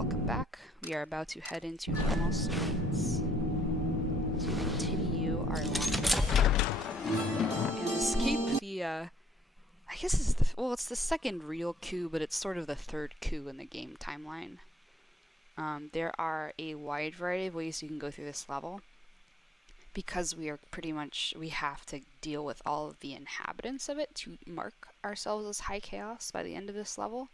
welcome back. We are about to head into Dunwall streets to continue our long and escape the, I guess it's it's the second real coup, but it's sort of the third coup in the game timeline. There are a wide variety of ways you can go through this level. Because we have to deal with all of the inhabitants of it to mark ourselves as high chaos by the end of this level.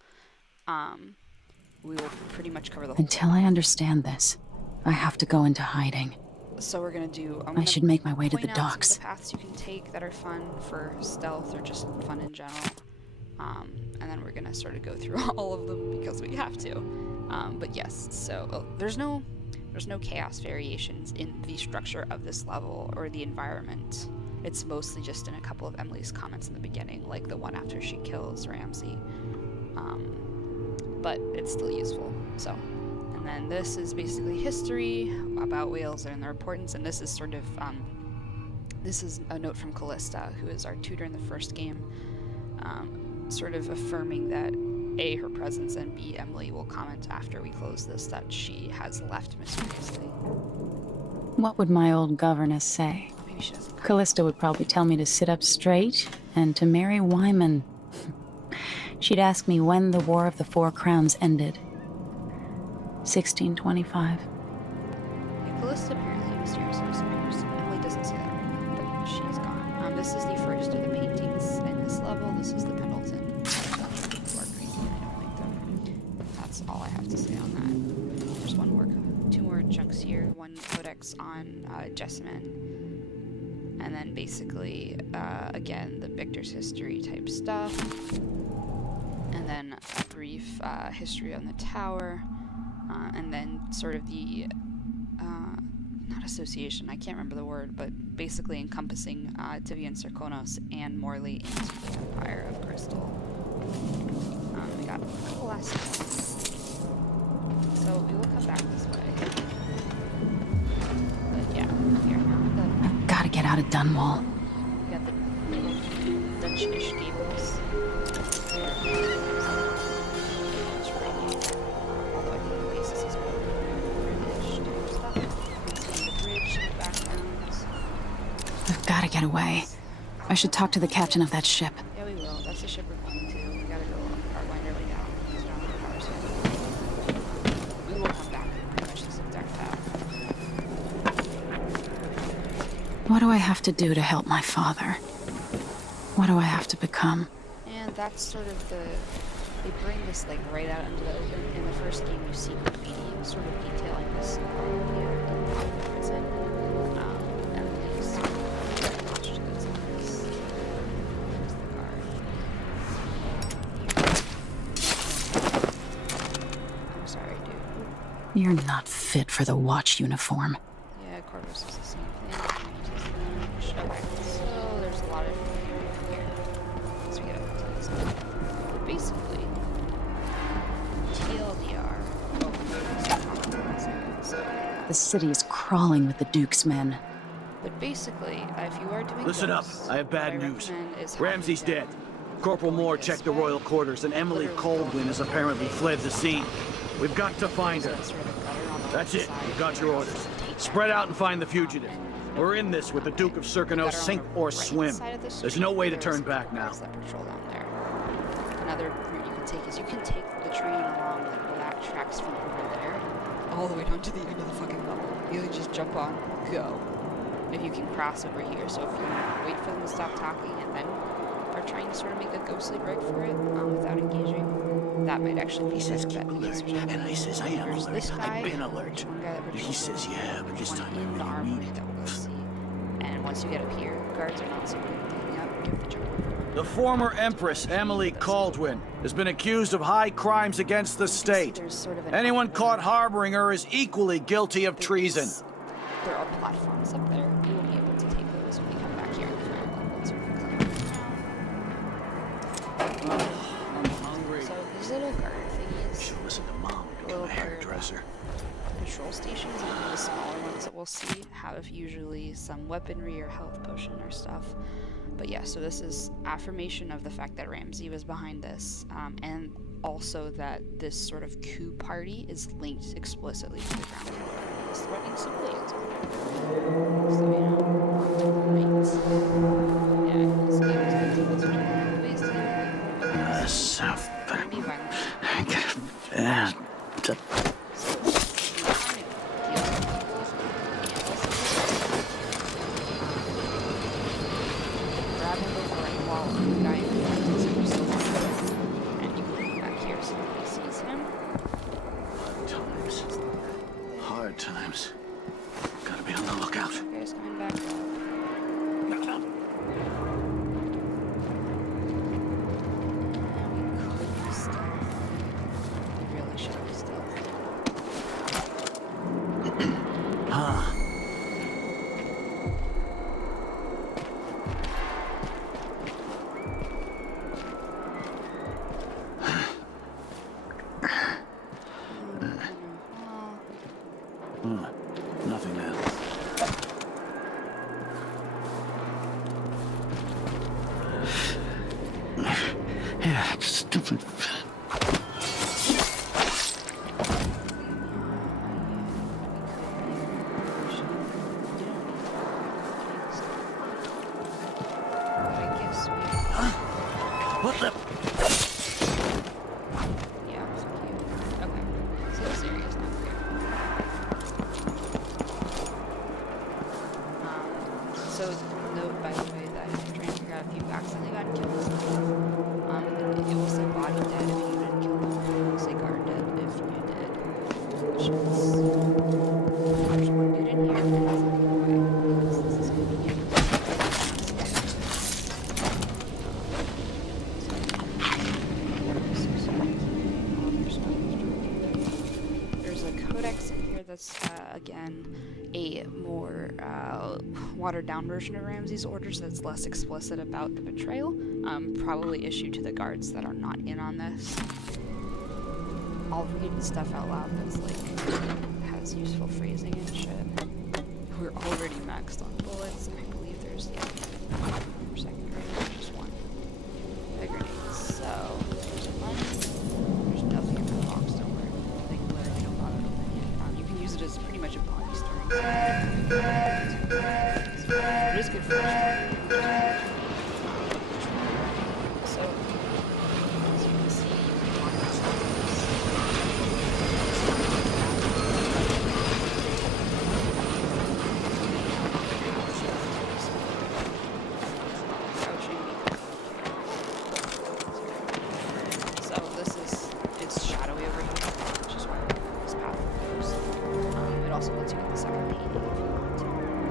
We will pretty much cover the whole Until I understand this, I have to go into hiding. So we're gonna do. I should make my way to the point out docks. some of the paths you can take that are fun for stealth or just fun in general. And then we're gonna sort of go through all of them because we have to. But yes, so there's no chaos variations in the structure of this level or the environment. It's mostly just in a couple of Emily's comments in the beginning, like the one after she kills Ramsey. But it's still useful. So, and then this is basically history about whales and their importance, and this is sort of this is a note from Callista, who is our tutor in the first game, sort of affirming that A, her presence, and B, Emily will comment after we close this that she has left mysteriously. What would my old governess say? Maybe she doesn't. Callista would probably tell me to sit up straight and to marry Wyman. She'd ask me when the War of the Four Crowns ended. 1625. Yeah, Callista apparently mysteriously disappears. Emily doesn't see that right now, but she's gone. This is the first of the paintings in this level. This is the Pendleton. People are creepy and I don't like them. That's all I have to say on that. There's two more chunks here. One codex on Jessamine. And then basically, again, the Victor's history type stuff. And then a brief history on the tower. And then sort of the, not association, I can't remember the word, but basically encompassing Tivian Serkonos and Morley into the Empire of Crystal. We got a couple last steps. So we will come back this way. But yeah, we are now at the... Gotta get out of Dunwall. We got the Dutch-ish gables. Although I think the basis is more British type stuff. You can see the bridge in the background. I've gotta get away. I should talk to the captain of that ship. Yeah, we will. That's the ship we're going to. We gotta go Pathfinderly down. He's down the power soon. We will come back pretty much this exact path. What do I have to do to help my father? What do I have to become? And that's sort of the... They bring this like right out into the open. In the first game, you see graffiti sort of detailing this here in the prison. And these watch goods in this. There's the guard. I'm sorry, dude. You're not fit for the watch uniform. Yeah, Corvus is the same thing. Okay, so there's a lot of information here. As we get up to this one. But basically, TLDR. Oh, The city is crawling with the Duke's men. but basically, if you are doing Listen up, those, I have bad what news. recommend is Ramsey's having dead. them Corporal go Moore this checked the way. royal quarters and Emily Coldwin has apparently fled the scene. We've got to find So her. that's sort of gutter on the That's left it, side. you've got your orders. Take Spread that. out and find the fugitive. We're in this with the Duke of Serkonos, sink or swim. There's no way to turn back now. That patrol down there. Another route you can take is you can take the train along like black tracks from over there all the way down to the end of the fucking level. You can just jump on, go. If you can cross over here, so if you wait for them to stop talking and then are trying to sort of make a ghostly break for it without engaging, that might actually be He says better keep bet because alert, and I says I am there's this alert. guy, I've been alert. one guy that He patrols says yeah, but this one time in the I really armory mean that we'll go it. see. And once you get up here, guards are not so good at picking up. Give the jump over. The former Empress, Emily Caldwin, has been accused of high crimes against the state. There's sort of an Anyone outlet. caught harboring her is equally guilty of treason. There are platforms up there. We will be able to take those when we come back here in the final level. So we can climb. I'm hungry. So these little guard thingies. Should listen to Mom and Little become a hairdresser. patrol stations, and the smaller ones that we'll see, have usually some weaponry or health potion or stuff. But yeah, so this is affirmation of the fact that Ramsey was behind this, and also that this sort of coup party is linked explicitly to the ground war. It's threatening civilians. So, you know, right. Yeah, this game is meant to teach you ways to be violent. Hard times. Gotta be on the lookout. Guys coming back up. Nothing now. Yeah, stupid. What the? Yeah, so cute. Okay, so this area is not clear. So note, by the way, that if you're trying to figure out if you accidentally got killed, it will say body dead if you didn't kill them, it will say guard dead if you did, which means there's one dude in here, and he's looking away, because this is going to be There's a codex in here that's, again, a more watered down version of Ramsey's orders that's less explicit about the betrayal, probably issued to the guards that are not in on this. I'll read stuff out loud that's like has useful phrasing and shit. We're already maxed on bullets. I believe there's secondary, just one. The grenades. So there's one. There's nothing in the box. Don't worry. They literally don't bother opening it. You can use it as pretty much a body storing. It is good for so, as you can see, so this is, it's shadowy over here, which is why this path goes. It also lets you get the second painting if you want to. You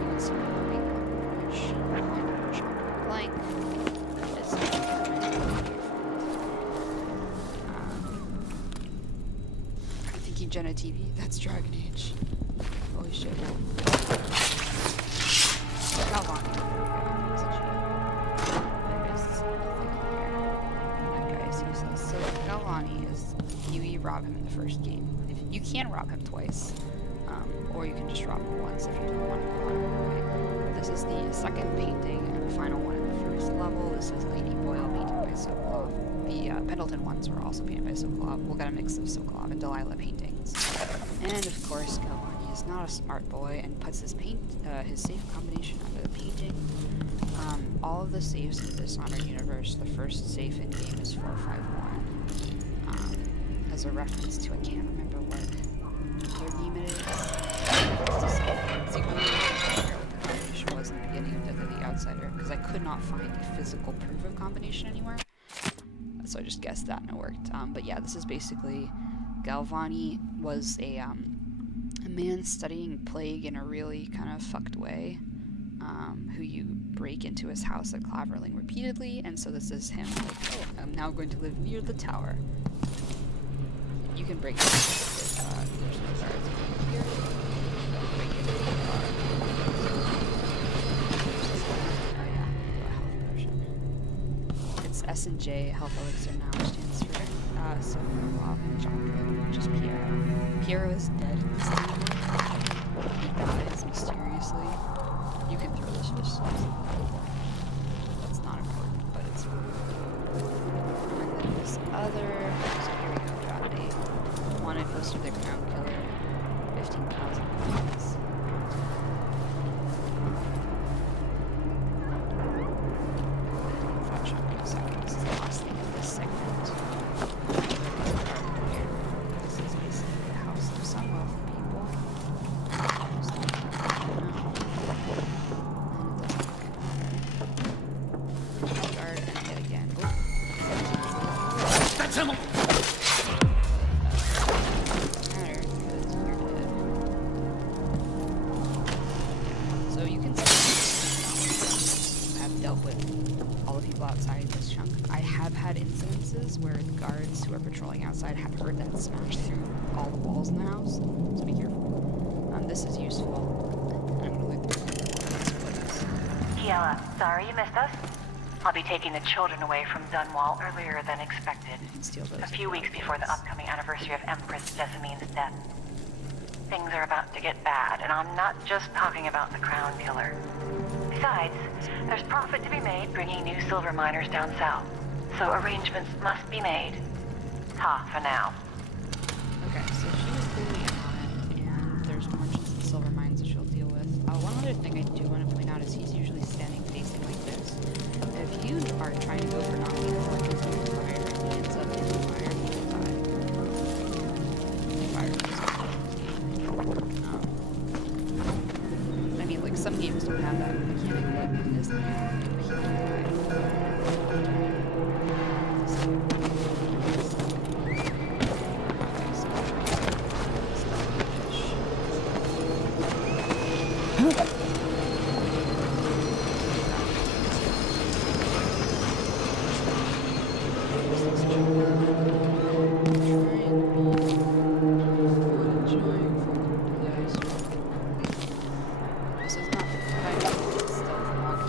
can see my moving, which I find it like. It's I'm thinking Jenna TV, that's Dragon Age. Holy shit. Galvani, there we go. It's a G. There is nothing in there. That guy is useless. So Galvani is, you rob him in the first game. If you can rob him twice. Or you can just rob him once if you don't want to go out of the way. This is the second painting and the final one in the first level. This is Lady Boyle painted by Sokolov. The Pendleton ones were also painted by Sokolov. We'll get a mix of Sokolov and Delilah paintings. And of course, Galvani is not a smart boy and puts his safe combination under the painting. All of the saves in the Dishonored universe, the first safe in game is 451. As a reference to, I can't remember what other game it is. It's the only way I can figure out what the combination was in the beginning of Death of the Outsider, because I could not find a physical proof of combination anywhere. So I just guessed that and it worked. But yeah, this is basically Galvani was a man studying plague in a really kind of fucked way, who you break into his house at Claverling repeatedly, and so this is him like, oh, I'm now going to live near the tower. You can break it with, there's no guards here. Don't break it with oh yeah, a health potion. It's S&J, health elixir now, which stands for Sokolov and Jonko, which is Piero. Piero is dead. obviously. You can throw this just that's not important, but it's and then this other, so here we go, got a wanted poster of the crown killer, 15,000 points. Flash up in a second. This is the last thing of this segment. This is basically the house of some wealthy people. Guard and yet again. That's him! So you can see I've dealt with all the people outside this chunk. I have had incidences where the guards who are patrolling outside have heard that smash through all the walls in the house, so be careful. This is useful. I'm gonna loot through this. Kiela, sorry you missed us. I'll be taking the children away from Dunwall earlier than expected. You can steal those. A few weeks before the upcoming anniversary of Empress Jessamines' death. Things are about to get bad, and I'm not just talking about the Crown Killer. Besides, there's profit to be made bringing new silver miners down south. So arrangements must be made. Ta for now. Okay, so she was clearly in on it, and there's merchants and silver mines that she'll deal with. One other thing I do want to point out is he's usually standing facing like this. If you are trying to go for non-lethal weapons on the fire, and he ends up in the fire, he will die. Fire I mean, like, some games don't have that mechanic, but in this game, he can die.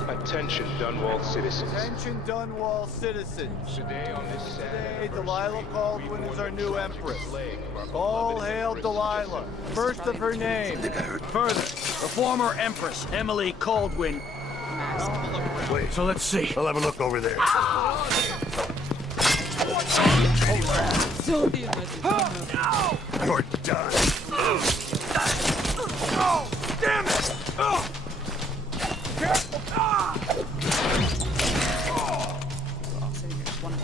Attention, Dunwall citizens. Attention, Dunwall citizens. Today on this Today, Delilah Caldwin is our new empress. All hail Delilah, first of her name. Further, the former Empress, Emily Caldwin. Wait, So let's see. I'll have a look over there. You're done. Oh, damn it! Oh. Careful! Ah. I'll say there's one of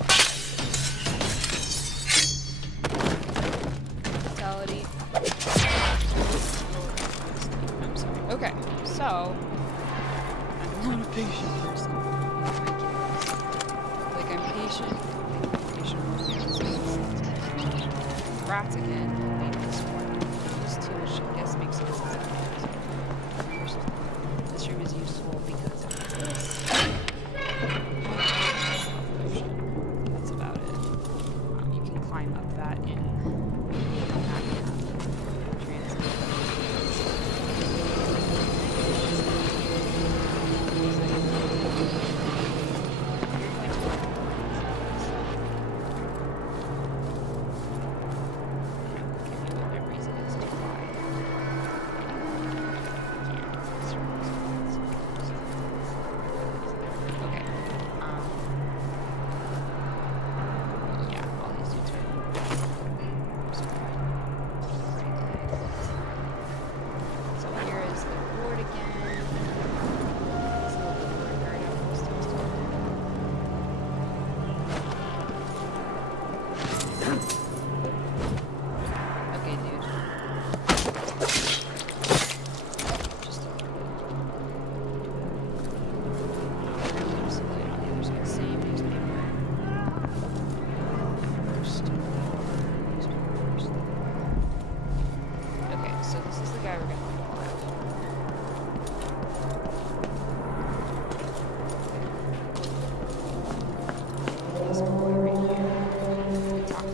Mortality. I'm sorry. Okay, so I'm not a patient person. Like, I'm patient. Rats again. Leave this one. These two, which I guess makes sense. This room is useful because of this. That's about it. You can climb up that in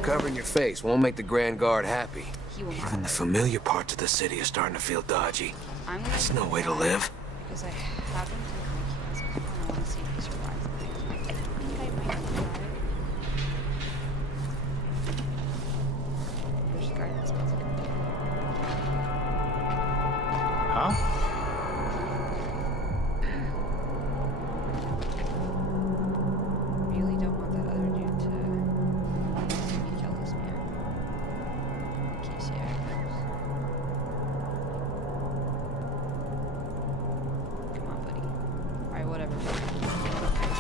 Covering your face won't make the Grand Guard happy. He will not. Even the familiar parts of the city are starting to feel dodgy. I'm gonna That's no way to live. because I haven't taken my keys before and I want to see if he survives. I think I might survive. There's a guard that smells like Huh? Come on, buddy. Alright, whatever.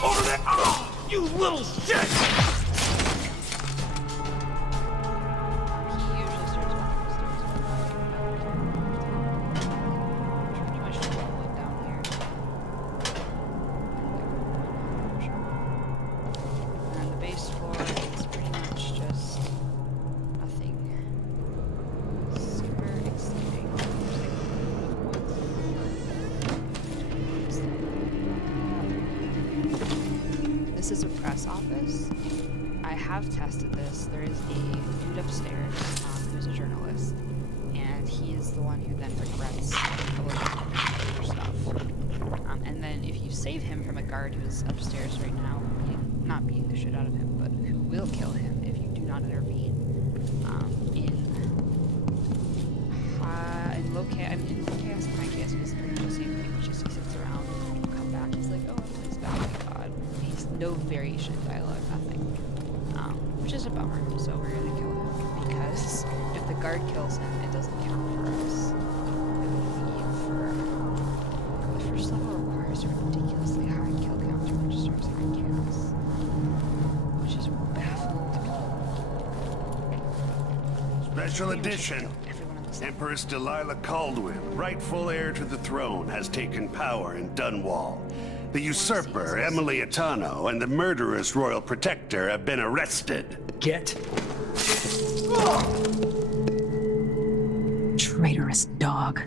Over there! Oh, you little shit! He usually starts walking upstairs. Pretty much just all the way down here. And the base floor is pretty much just nothing. Super exciting. This is a press office. I have tested this. There is a dude upstairs who's a journalist, and he is the one who then regrets publishing stuff. And then if you save him from a guard who's upstairs right now, not beating the shit out of him, but who will kill him if you do not intervene. In low-chaos and high-chaos, he's pretty much the same thing, which is he sits around and he'll come back, he's like, oh, everything's bad, oh my god. He's no variation in dialogue, nothing. Which is a bummer, so we're gonna kill him, because if the guard kills him, it doesn't count for us. I believe the first level requires a ridiculously high kill count to register as high chaos, which is baffling to me. Special edition. Empress Delilah Caldwin, rightful heir to the throne, has taken power in Dunwall. The usurper, Emily Atano, and the murderous royal protector have been arrested. Get. Traitorous dog.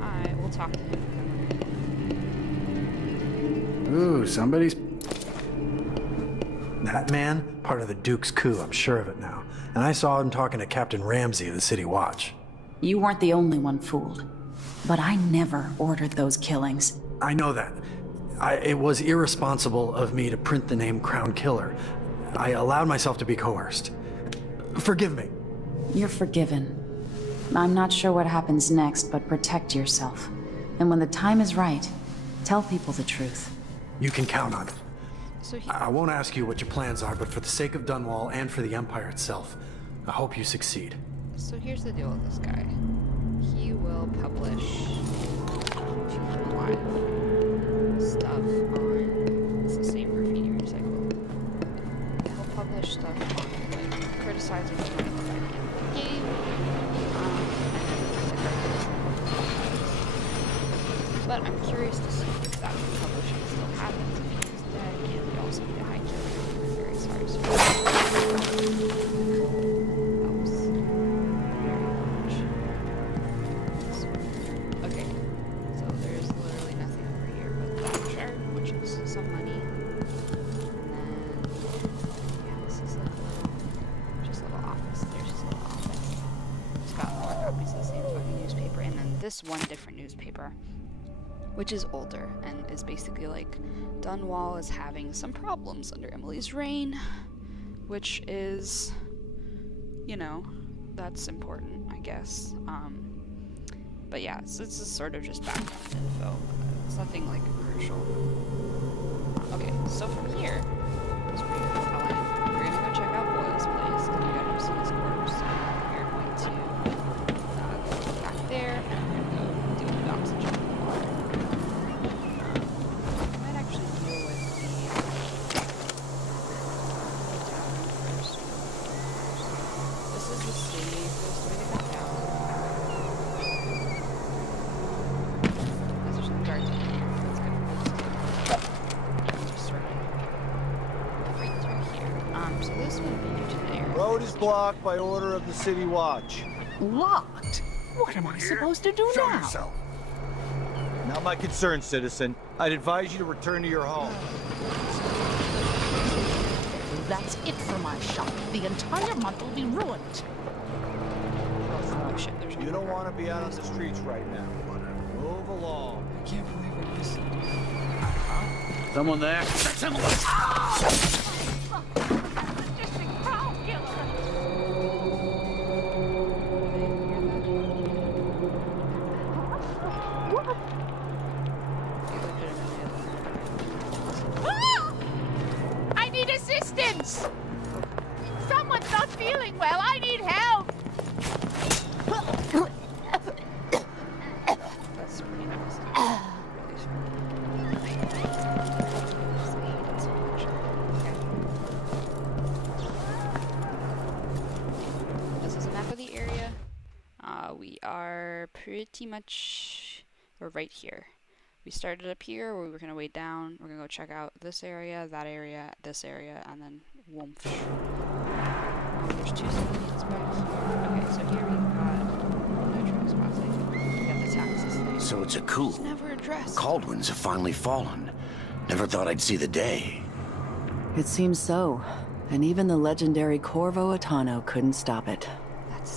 I will talk to him. Ooh, somebody's... That man, part of the Duke's coup, I'm sure of it now. And I saw him talking to Captain Ramsey of the City Watch. You weren't the only one fooled. But I never ordered those killings. I know that. It was irresponsible of me to print the name Crown Killer. I allowed myself to be coerced. Forgive me. You're forgiven. I'm not sure what happens next, but protect yourself. And when the time is right, tell people the truth. You can count on it. So I won't ask you what your plans are, but for the sake of Dunwall and for the Empire itself, I hope you succeed. So here's the deal with this guy. He will publish live stuff on, it's the same graffiti recycle. He'll publish stuff on, like, criticizing the game, but I'm curious to see if that publishing still happens if he's dead, and we also need a high kill. I'm very sorry, sir. Okay, so there's literally nothing over here but that chart, which is some money. And then, yeah, this is like just a little office. There's just a little office. It's got more copies of the same fucking newspaper, and then this one different newspaper, which is older and is basically like Dunwall is having some problems under Emily's reign, which is, you know, that's important, I guess. But yeah, so this is sort of just background info. It's nothing like crucial. Okay, so from here, it's pretty compelling. We're gonna go check out Boyle's place, because we gotta go see his corpse. We're going to go back there, and we're gonna go do the oxygen in the water. I might actually deal with the first. This is the safest way to get down. There's some guards in here. That's good. Just sort of right through here. So this would lead you to the area. Road is blocked by order of the City Watch. Locked? What am I supposed to do Show now? yourself. Not my concern, citizen. I'd advise you to return to your home. That's it for my shop. The entire month will be ruined. Oh shit, there's You don't want to be out on the streets right now. Move along. I can't believe I missed it. Someone there? I need assistance! Someone's not feeling well. I need help! We are pretty much... we're right here. We started up here, we're gonna way down, we're gonna go check out this area, this area, and then woomph. There's 2 civilians back here. Okay, so here we've got no trespassing. We got the taxes thing. So it's a coup. It's never addressed. Caldwins have finally fallen. Never thought I'd see the day. It seems so. And even the legendary Corvo Atano couldn't stop it.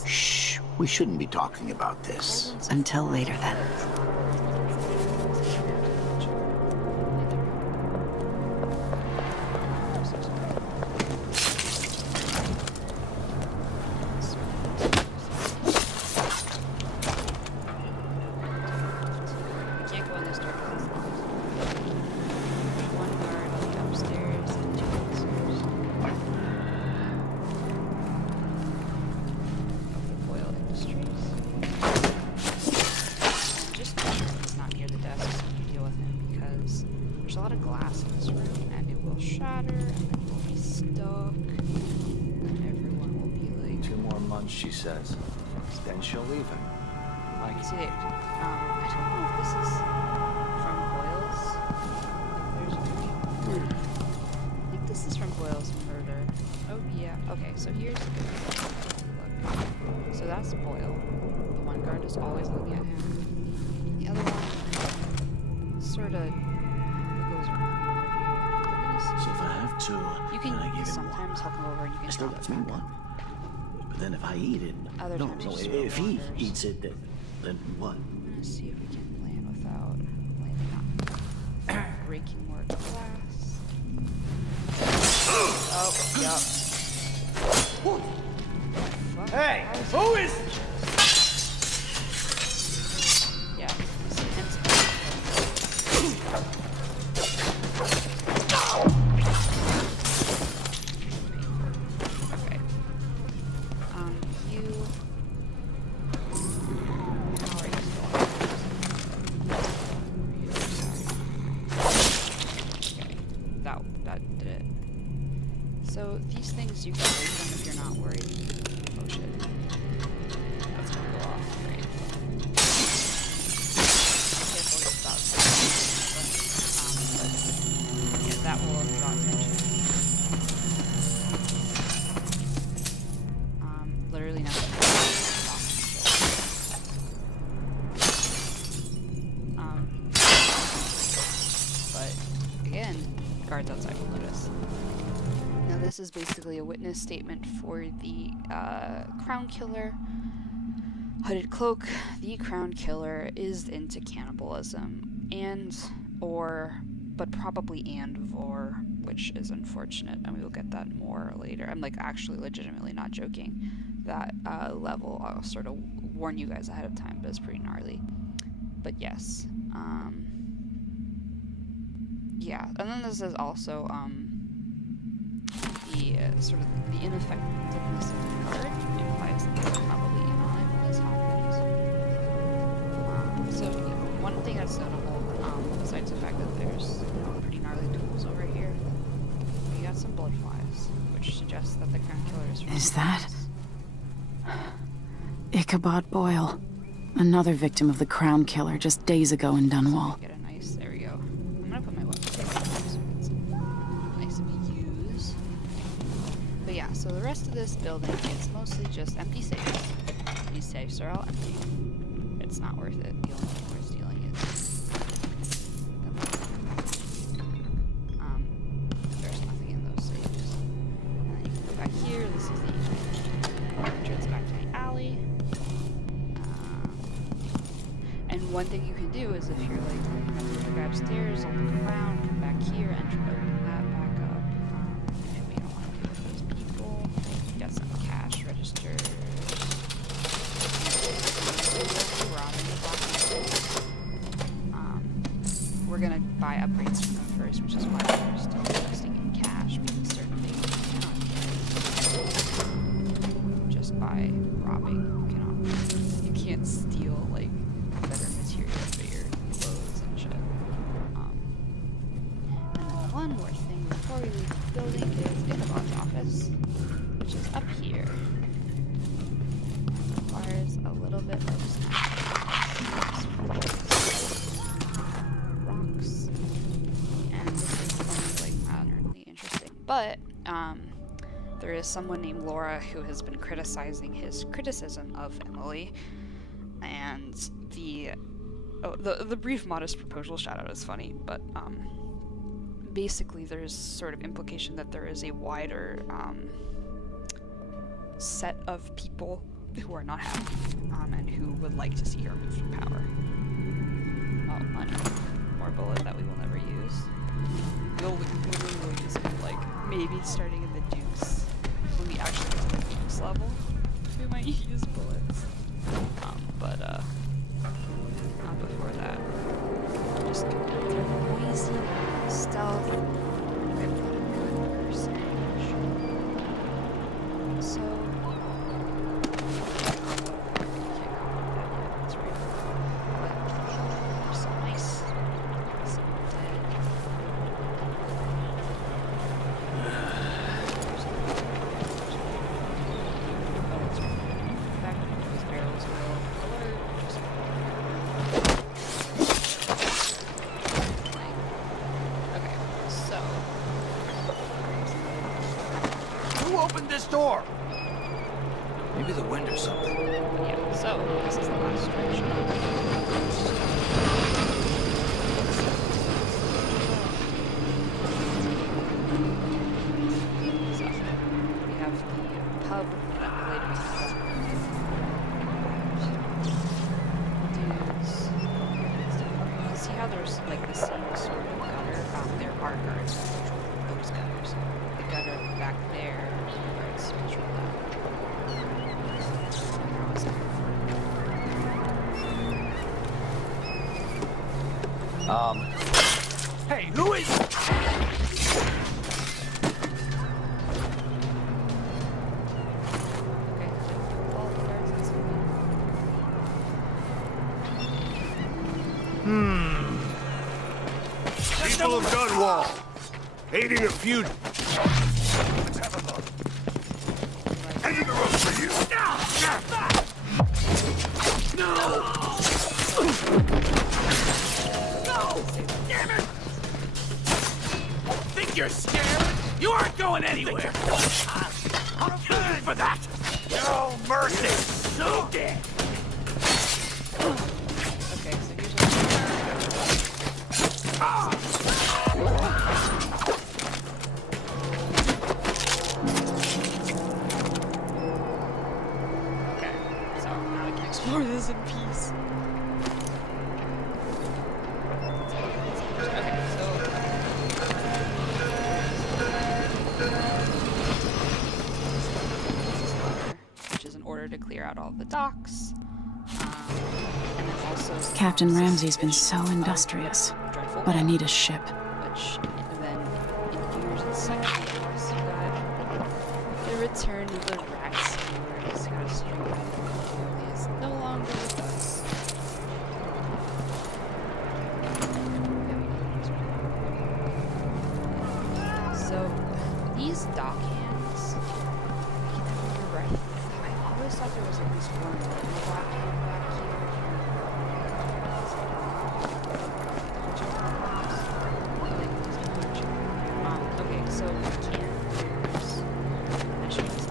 Shh. We shouldn't be talking about this. Until later, then. She says. Then she'll leave him. Like, see, I don't know if this is from Boyle's. I think this is from Boyle's murder. Oh yeah. Okay, so here's look. So that's Boyle. The one guard is always looking at him. The other one sort of goes around over here. So if I have to, you can sometimes help him over and you can still gets me one. But then if I eat it, other no, times no, you if he eats it, then what? I'm gonna see if we can land without landing on breaking more glass. Oh, yup. Hey, who is? Yeah, this intense. So these things you can break them if you're not worried. Oh shit. That's gonna go off. Great. Careful about that. But yeah, that will draw attention. Literally nothing. But again, guards outside will notice. Now this is basically a witness statement for the Crown Killer. Hooded Cloak, the Crown Killer is into cannibalism but probably or, which is unfortunate, and we will get that more later. I'm like actually legitimately not joking. That level, I'll sort of warn you guys ahead of time, but it's pretty gnarly. But yes, yeah, and then this is also the sort of the ineffectiveness of the card implies that they're probably in on it when this happens. So one thing that's notable, besides the fact that there's pretty gnarly tools over here, we got some blood flies, which suggests that the Crown Killer is from Is that Ichabod Boyle, another victim of the Crown Killer just days ago in Dunwall? Get a nice, there we go. I'm gonna put my weapon so it's nice to use. But yeah, so the rest of this building is mostly just empty safes. These safes are all empty. It's not worth it. The only thing we're stealing is there's nothing in those safes. And then you can go back here. This is the entrance back to the alley. And one thing you can do is if you're like grab stairs, look around, come back here, and open that back up. And we don't want to deal with those people. We got some cash registers. We're gonna buy upgrades from them first, which is why we're still investing in cash, because certain things you cannot get just by robbing. You can't steal like better material for your clothes and shit. And then one more thing before we leave the building is Ichabod's office, which is up here. It requires a little bit. Rocks. And this is only like modernly interesting. But there is someone named Laura who has been criticizing his criticism of Emily, and the brief modest proposal shout out is funny, but basically there's sort of implication that there is a wider set of people who are not happy and who would like to see her move from power. Oh, money. More bullet that we will never use. We'll literally use it like maybe starting in the Dukes. When we actually get to the Dukes level, we might use bullets. But not before that. Just go through noisy stealth. I'm not a good percentage. So that's right. But there's some nice, some dead. Back into his barrels will alert. Okay, so Who opened this door? Maybe the wind or something. yeah, so this is the last stretch. So we have the pub that related to dudes. You see how there's like the same sort of gutter? There are guards that patrol those gutters. The gutter back there, guards patrol that. Hey, who is... Okay, well, the guards is People of Dunwall, aiding a feud. Let's have a look. Head to the road for you. No! Damn it! Think you're scared? You aren't going anywhere! I'll kill you for that! No mercy! So dead! okay, so here's okay, so now we can explore this in peace. Okay, so which is in order to clear out all the docks. And then also Captain Ramsey's been so industrious, but I need a ship. which then endures in sections. You got the return of the rat stewards, got a stream is no longer with us. So these dock hands, I can't remember. I always thought there was at least one dock hand back here. Okay, so cannons. I should just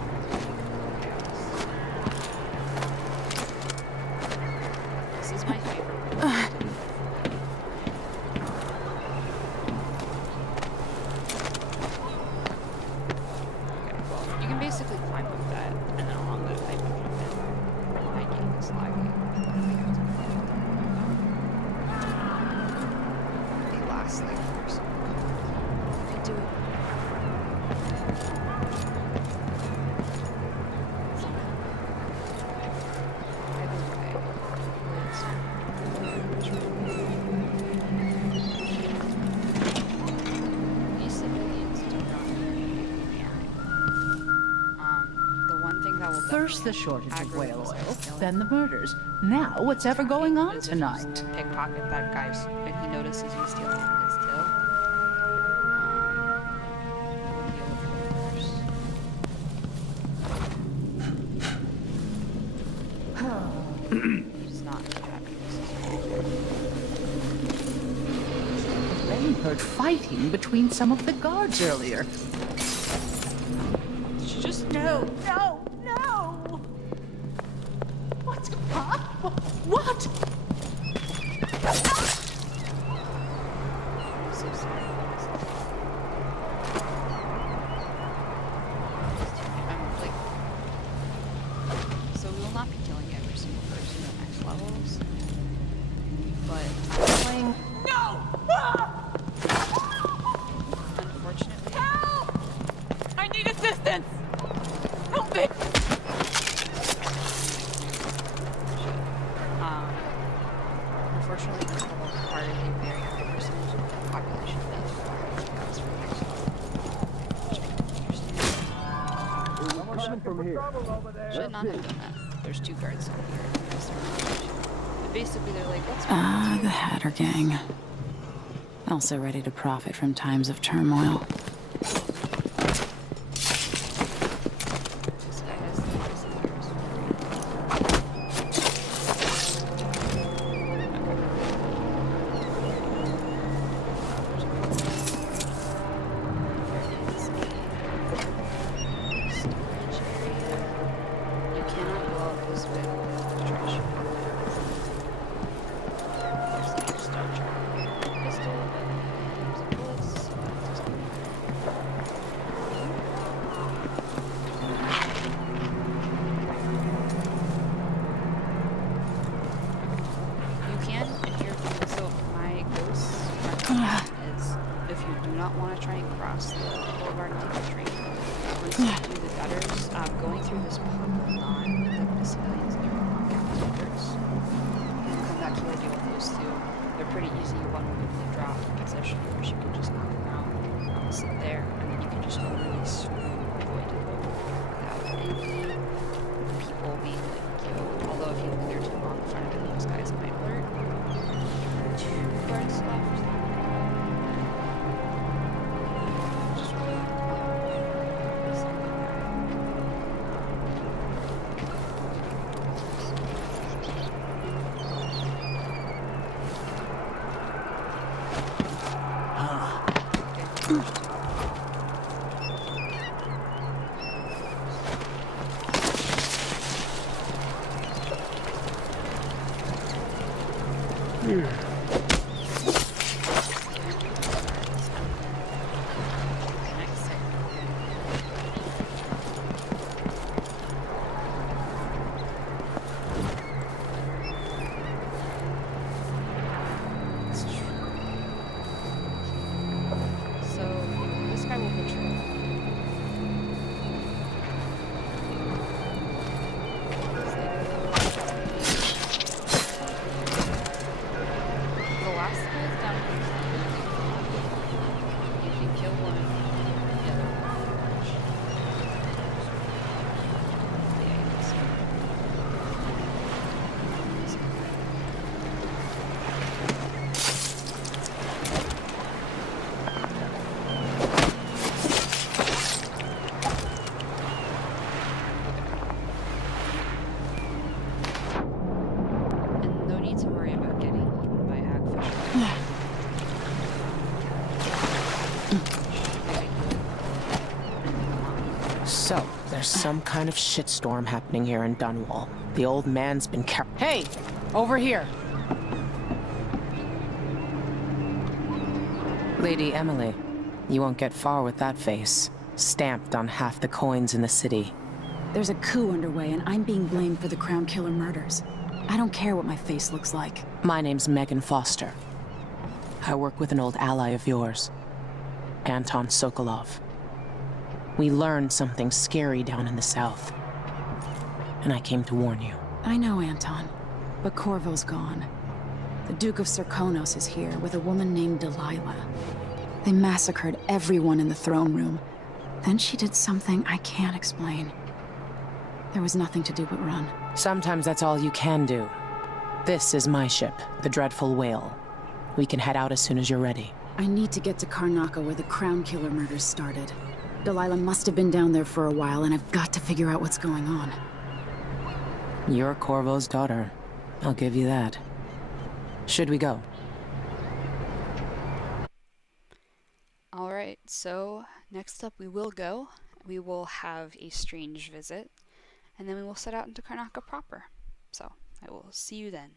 this is my favorite one. Okay, well, you can basically climb up that and then along that pipe and jump in. My game is lagging. They last like for some. You can do it. These civilians do not the one thing that will First the shortage of whale oil, then the murders. Now what's ever going on tonight? Pickpocket that guy's, and he notices you stealing from his till. We'll deal with it first. He's not too happy with this. They heard fighting between some of the guards earlier. She just No! What? Huh? What? I'm so sorry. I'm like, so we will not be killing every single person in the next levels, but I'm playing. No! Unfortunately, Help! I need assistance! Help me! unfortunately, this level requires a very high percentage of the population death for counts for the next level, which I don't understand. Should not have done that. There's 2 guards over here. But basically, they're like, let's The Hatter Gang. Also ready to profit from times of turmoil. This guy has the hottest fires. Storage area. You cannot go out this way with the trash. There's like a Star Trek pistol, but there's a bullets, so it doesn't matter. You can, if you're, so my ghost recommendation is, if you do not want to try and cross the boulevard and take a train, once you do the gutters, going through this purple line with the civilians near Captain Walkers, and come back here and deal with those 2. They're pretty easy. One will quickly drop in position, which you can just knock them out, sit there, and then you can just go really smooth avoid without any people being like killed. Although if you linger too long in front of it, those guys might alert. 2 guards left. Just really So, there's some kind of shitstorm happening here in Dunwall. The old man's been Hey! Over here! Lady Emily, you won't get far with that face. Stamped on half the coins in the city. There's a coup underway, and I'm being blamed for the Crown Killer murders. I don't care what my face looks like. My name's Megan Foster. I work with an old ally of yours, Anton Sokolov. We learned something scary down in the south, and I came to warn you. I know, Anton, but Corvo's gone. The Duke of Serkonos is here with a woman named Delilah. They massacred everyone in the throne room. Then she did something I can't explain. There was nothing to do but run. Sometimes that's all you can do. This is my ship, the Dreadful Whale. We can head out as soon as you're ready. I need to get to Karnaca where the Crown Killer murders started. Delilah must have been down there for a while, and I've got to figure out what's going on. You're Corvo's daughter. I'll give you that. Should we go? Alright, so next up we will go. We will have a strange visit, and then we will set out into Karnaca proper. So, I will see you then.